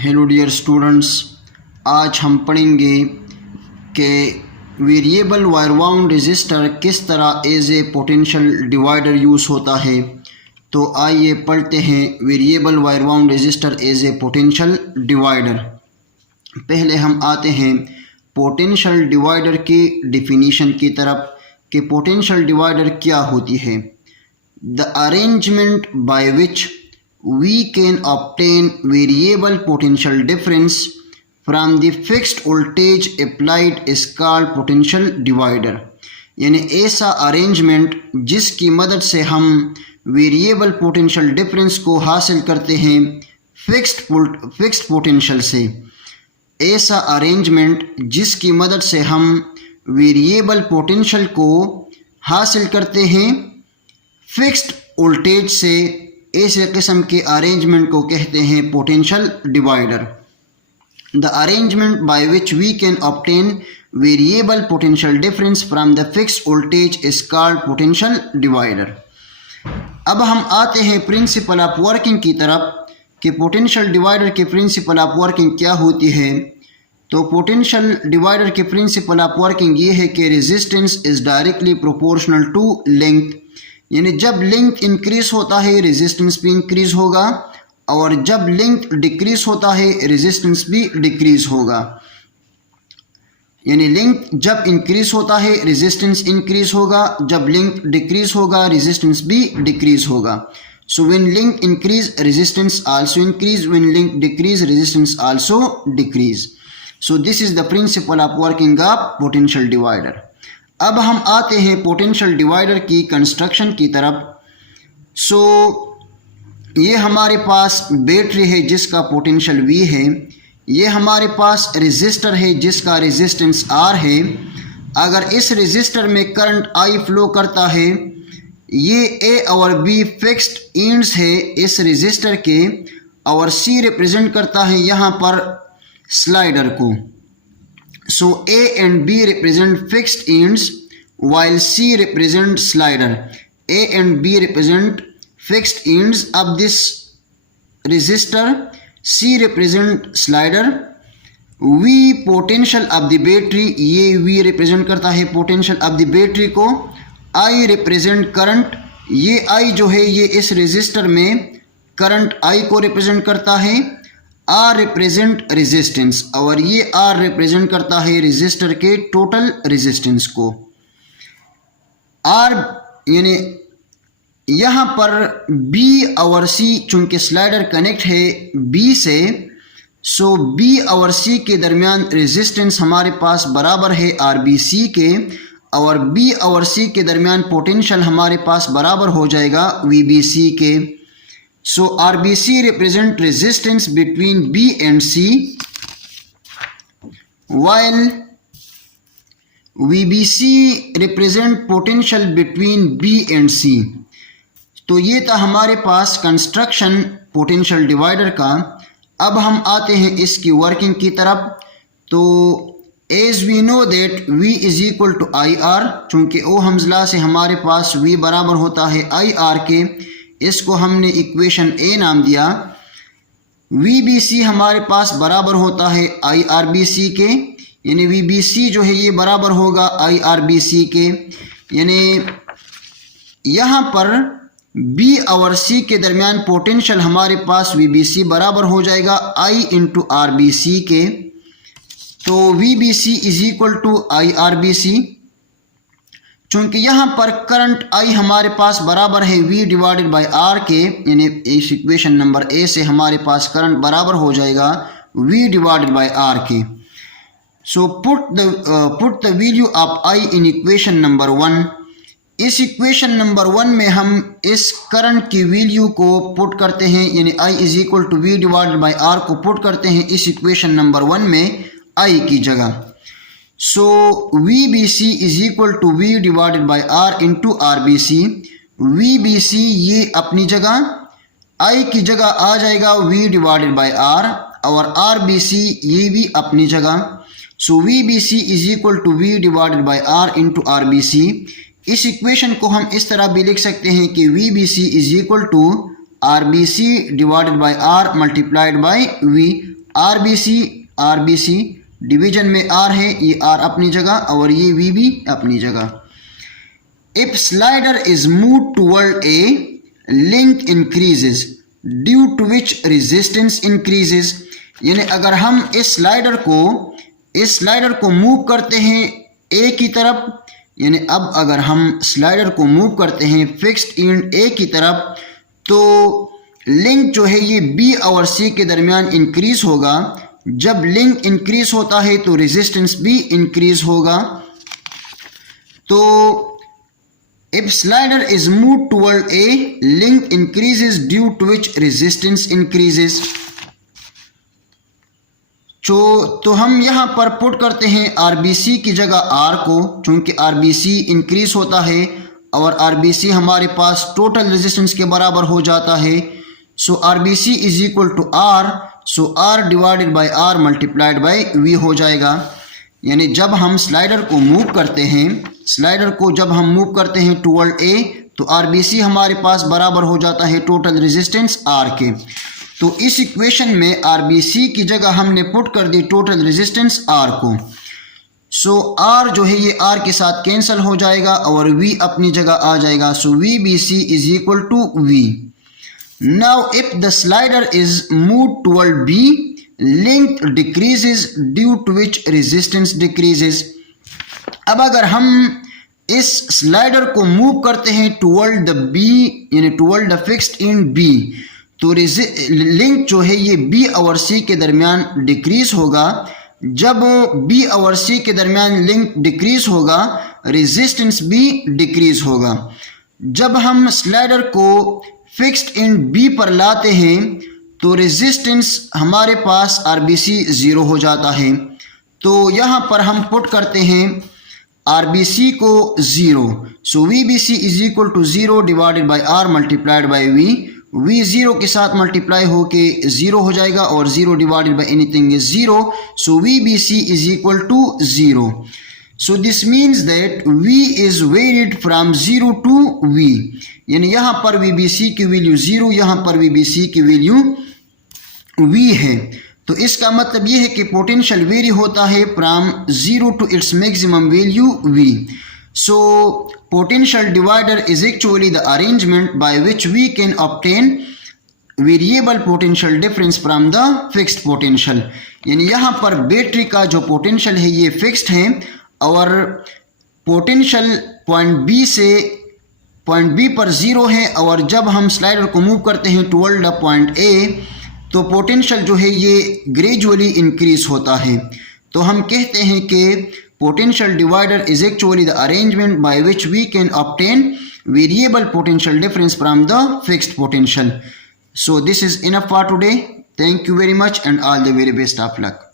Hello dear students, आज हम पढ़ेंगे कि वेरिएबल वायर बाउंड रजिस्टर किस तरह as a potential divider use होता है। तो आइए पढ़ते हैं variable wire wound resistor as a potential divider. पहले हम आते हैं पोटेंशियल डिवाइडर की डिफिनीशन की तरफ कि पोटेंशियल डिवाइडर क्या होती है। The arrangement by which we can obtain variable potential difference from the fixed voltage applied is called potential divider। यानी ऐसा अरेंजमेंट जिसकी मदद से हम वेरिएबल पोटेंशियल डिफरेंस को हासिल करते हैं फिक्स्ड पोटेंशियल से। ऐसा अरेंजमेंट जिसकी मदद से हम वेरिएबल पोटेंशियल को हासिल करते हैं फिक्स्ड वोल्टेज से, ऐसे किस्म के अरेंजमेंट को कहते हैं potential divider. The arrangement by which we can obtain variable potential difference from the fixed voltage is called potential divider. अब हम आते हैं प्रिंसिपल ऑफ वर्किंग की तरफ कि पोटेंशियल डिवाइडर की प्रिंसिपल ऑफ वर्किंग क्या होती है। तो पोटेंशियल डिवाइडर की प्रिंसिपल ऑफ वर्किंग ये है कि resistance is directly proportional to length, यानी जब लेंथ इंक्रीज होता है रेजिस्टेंस भी इंक्रीज होगा, और जब लेंथ डिक्रीज होता है रेजिस्टेंस भी डिक्रीज होगा। यानी लेंथ जब इंक्रीज होता है रेजिस्टेंस इंक्रीज होगा, जब लेंथ डिक्रीज होगा रेजिस्टेंस भी डिक्रीज होगा। So when length increase resistance also increase, when length decrease resistance also decrease. So this is the principal of working of potential divider. अब हम आते हैं पोटेंशियल डिवाइडर की कंस्ट्रक्शन की तरफ। सो ये हमारे पास बैटरी है जिसका पोटेंशियल V है, ये हमारे पास रेजिस्टर है जिसका रेजिस्टेंस R है। अगर इस रेजिस्टर में करंट I फ्लो करता है, ये A और B फिक्स्ड एंड्स है इस रेजिस्टर के, और C रिप्रेजेंट करता है यहाँ पर स्लाइडर को। So A and B represent fixed ends while C represent slider. A and B represent fixed ends of this resistor. C represent slider. V potential of the battery, ये V represent करता है potential of the battery को। I represent current, ये I जो है ये इस resistor में current I को represent करता है। R रिप्रेजेंट रेजिस्टेंस, और ये R रिप्रेजेंट करता है रेजिस्टर के टोटल रेजिस्टेंस को। R यानी यहाँ पर B और C चूंकि स्लाइडर कनेक्ट है B से, सो B और C के दरमियान रेजिस्टेंस हमारे पास बराबर है RBC के, और B और C के दरमियान पोटेंशियल हमारे पास बराबर हो जाएगा VBC के। So RBC represent resistance between B and C, while VBC represent potential between B and C। तो ये था हमारे पास कंस्ट्रक्शन पोटेंशियल डिवाइडर का। अब हम आते हैं इसकी वर्किंग की तरफ। तो as we know that V is equal to IR, चूँकि ओ हमजला से हमारे पास V बराबर होता है IR के, इसको हमने इक्वेशन A नाम दिया। VBC हमारे पास बराबर होता है IRBC के, यानी VBC जो है ये बराबर होगा IRBC के। यानी यहाँ पर B और C के दरमियान पोटेंशियल हमारे पास VBC बराबर हो जाएगा I इंटू RBC के। तो VBC is equal to IRBC। चूँकि यहाँ पर करंट I हमारे पास बराबर है V डिवाइडेड बाय R के, यानी इस इक्वेशन नंबर A से हमारे पास करंट बराबर हो जाएगा V डिवाइडेड बाय R के। So put the value of I in equation number 1। इस इक्वेशन नंबर 1 में हम इस करंट की वैल्यू को पुट करते हैं, यानी I is equal to V divided by R को पुट करते हैं इस इक्वेशन नंबर 1 में I की जगह। So VBC is equal to V divided by R into RBC। VBC ये अपनी जगह, I की जगह आ जाएगा V डिवाइडेड बाई R, और RBC ये भी अपनी जगह। So VBC is equal to V divided by R into RBC। इस इक्वेशन को हम इस तरह भी लिख सकते हैं कि VBC is equal to RBC divided by R multiplied by V, RBC division में R है, ये R अपनी जगह और ये V भी अपनी जगह। If slider is moved toward A, link increases due to which resistance increases। यानी अगर हम इस स्लाइडर को मूव करते हैं A की तरफ, यानी अब अगर हम स्लाइडर को मूव करते हैं फिक्स्ड एंड A की तरफ, तो लिंक जो है ये B और C के दरमियान इंक्रीज होगा। जब लिंक इंक्रीज होता है तो रेजिस्टेंस भी इंक्रीज होगा। तो if slider is moved toward A, link increases due to which resistance increases। तो हम यहाँ पर पुट करते हैं RBC की जगह R को, चूंकि RBC इंक्रीज होता है और RBC हमारे पास टोटल रेजिस्टेंस के बराबर हो जाता है। So RBC is equal to R, so R divided by R multiplied by V हो जाएगा। यानी जब हम स्लाइडर को मूव करते हैं टुवर्ड A, तो RBC हमारे पास बराबर हो जाता है टोटल रेजिस्टेंस R के। तो इस इक्वेशन में RBC की जगह हमने पुट कर दी टोटल रेजिस्टेंस R को। सो R जो है ये R के साथ कैंसिल हो जाएगा और V अपनी जगह आ जाएगा। So VBC is equal to V। Now if the slider is move toward B, length decreases due to which resistance decreases. अब अगर हम इस स्लाइडर को मूव करते हैं टुवर्ड द B, यानी toward the fixed end B, तो length जो है ये B और C के दरमियान डिक्रीज होगा। जब B और C के दरमियान लिंक डिक्रीज होगा, रेजिस्टेंस भी डिक्रीज होगा। जब हम स्लाइडर को फिक्स्ड एंड B पर लाते हैं तो रेजिस्टेंस हमारे पास RBC ज़ीरो हो जाता है। तो यहाँ पर हम पुट करते हैं RBC को zero. So VBC is equal to zero divided by R multiplied by V। V zero के साथ मल्टीप्लाई होके ज़ीरो हो जाएगा और zero divided by anything is zero. So VBC is equal to zero. So this means that V is varied from zero to V। यानी यहाँ पर VBC की वैल्यू ज़ीरो, यहाँ पर VBC की वैल्यू V है। तो इसका मतलब ये है कि पोटेंशियल वेरी होता है from zero to its maximum value V। So potential divider is actually the arrangement by which we can obtain variable potential difference from the fixed potential। यानी यहाँ पर बैटरी का जो पोटेंशियल है ये फिक्स्ड है और पोटेंशियल पॉइंट B पर ज़ीरो है, और जब हम स्लाइडर को मूव करते हैं टुवर्ड द पॉइंट A, तो पोटेंशियल जो है ये ग्रेजुअली इंक्रीज होता है। तो हम कहते हैं कि potential divider is actually the arrangement by which we can obtain variable potential difference from the fixed potential. So this is enough for today. Thank you very much and all the very best of luck.